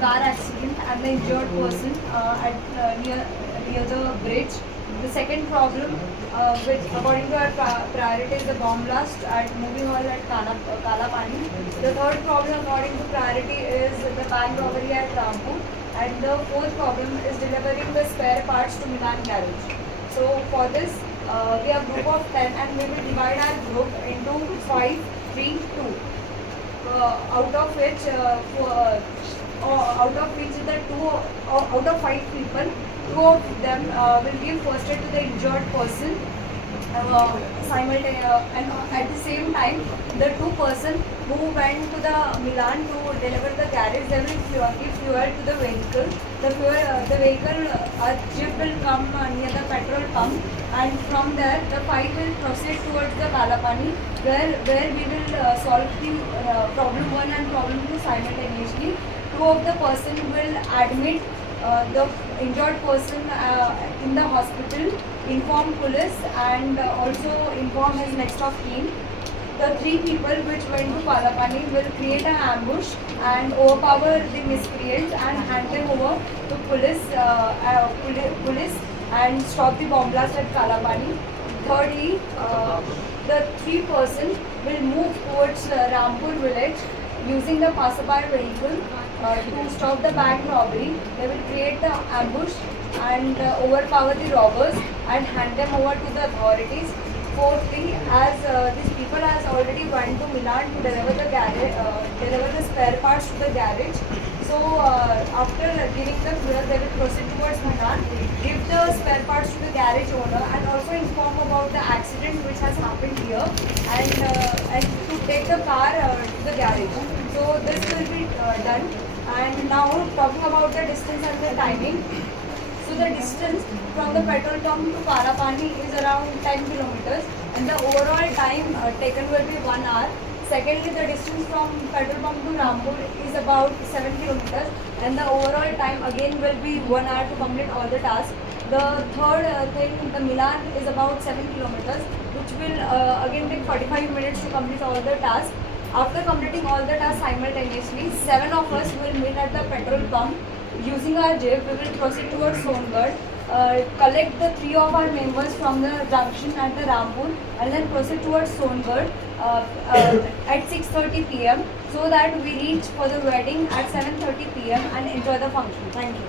car accident and the injured person near the bridge. The second problem, which according to our priority, is the bomb blast at movie hall at Kalapani. The third problem according to priority is the bank robbery at Rampur. And the fourth problem is delivering the spare parts to Milan garage. So for this, we are group of 10 and we will divide our group into 5, 3, 2. Out of which the out of 5 people, 2 of them will give first aid to the injured person. And at the same time, the 2 person who went to the Milan to deliver the garage, they will give fuel to the vehicle. The vehicle jeep will come near the petrol pump, and from there the 5 will proceed towards the Kalapani, where we will solve the problem 1 and problem 2 simultaneously. 2 of the person will admit the injured person in the hospital, inform police, and also inform his next of kin. The 3 people which went to Kalapani will create an ambush and overpower the miscreants and hand them over to police and stop the bomb blast at Kalapani. Thirdly, the 3 person will move towards Rampur village using the passerby vehicle to stop the bank robbery. They will create the ambush and overpower the robbers and hand them over to the authorities. Fourthly, as these people has already went to Milan to deliver the spare parts to the garage. So after giving the fuel, they will proceed towards Milan, give the spare parts to the garage owner, and also inform about the accident which has happened here, and to take the car to the garage. So this will be done. And now talking about the distance and the timing. So the distance from the petrol pump to Kalapani is around 10 kilometers, and the overall time taken will be 1 hour. Secondly, the distance from petrol pump to Rampur is about 7 kilometers, and the overall time again will be 1 hour to complete all the tasks. The third thing, the Milan is about 7 kilometers, which will again take 45 minutes to complete all the tasks. After completing all the tasks simultaneously, 7 of us will meet at the petrol pump. Using our jeep, we will proceed towards Songad, collect the 3 of our members from the junction at the Rampur, and then proceed towards Songad at 6:30 p.m. so that we reach for the wedding at 7:30 p.m. and enjoy the function. Thank you.